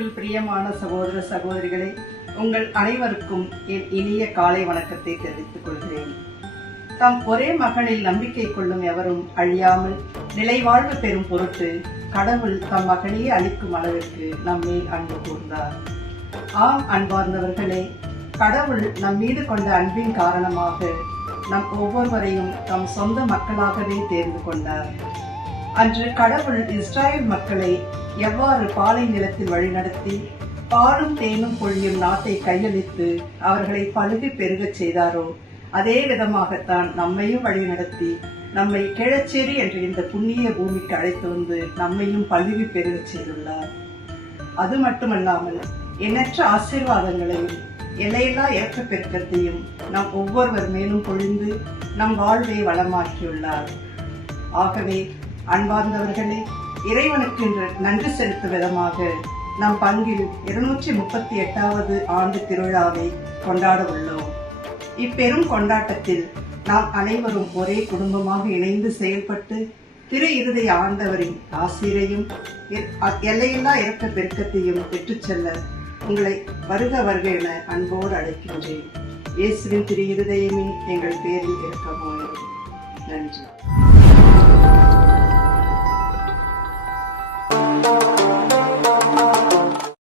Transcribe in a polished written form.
கிறிஸ்துவில் பிரியமான சகோதர சகோதரிகளே, உங்கள் அனைவருக்கும் என் இனிய காலை வணக்கத்தை தெரிவித்துக் கொள்கிறேன். தம் ஒரே மகனில் நம்பிக்கை கொள்ளும் எவரும் அழியாமல் நிலைவாழ்வு பெறும் பொருட்டு கடவுள் தம் மகனையே அளிக்கும் அளவிற்கு நம்மேல் அன்பு கூர்ந்தார். ஆம் அன்பார்ந்தவர்களே, கடவுள் நம் மீது கொண்ட அன்பின் காரணமாக நம் ஒவ்வொருவரையும் தம் சொந்த மக்களாகவே தேர்ந்து கொண்டார். அன்று கடவுள் இஸ்ராயல் மக்களை எவ்வாறு பாலை நிலத்தில் வழிநடத்தி பாலும் தேனும் பொழியும் நாட்டை கையளித்து அவர்களை பழுகி பெருகச் செய்தாரோ, அதே விதமாகத்தான் நம்மையும் வழிநடத்தி நம்மை கிழச்சேரி என்ற இந்த புண்ணிய பூமிக்கு அழைத்து வந்து நம்மையும் பழுகி பெருகச் செய்துள்ளார். அது மட்டுமல்லாமல் எண்ணற்ற ஆசீர்வாதங்களையும் எல்லையில்லா இரக்க பெருக்கத்தையும் நம் ஒவ்வொருவர் மேலும் பொழிந்து நம் வாழ்வை வளமாக்கியுள்ளார். ஆகவே அன்பார்ந்தவர்களே, இறைவனுக்கு இன்று நன்றி செலுத்தும் விதமாக நம் பங்கில் 238வது ஆண்டு திருவிழாவை கொண்டாட உள்ளோம். இப்பெரும் கொண்டாட்டத்தில் நாம் அனைவரும் ஒரே குடும்பமாக இணைந்து செயல்பட்டு திரு இருதய ஆண்டவரின் ஆசிரையும் எல்லையில்லா இரக்க பெருக்கத்தையும் பெற்றுச் செல்ல உங்களை வருக வருக என அன்போடு அழைக்கின்றேன். இயேசுவின் திரு இருதயமே எங்கள் பேரில் இரக்கமாயிரும். நன்றி.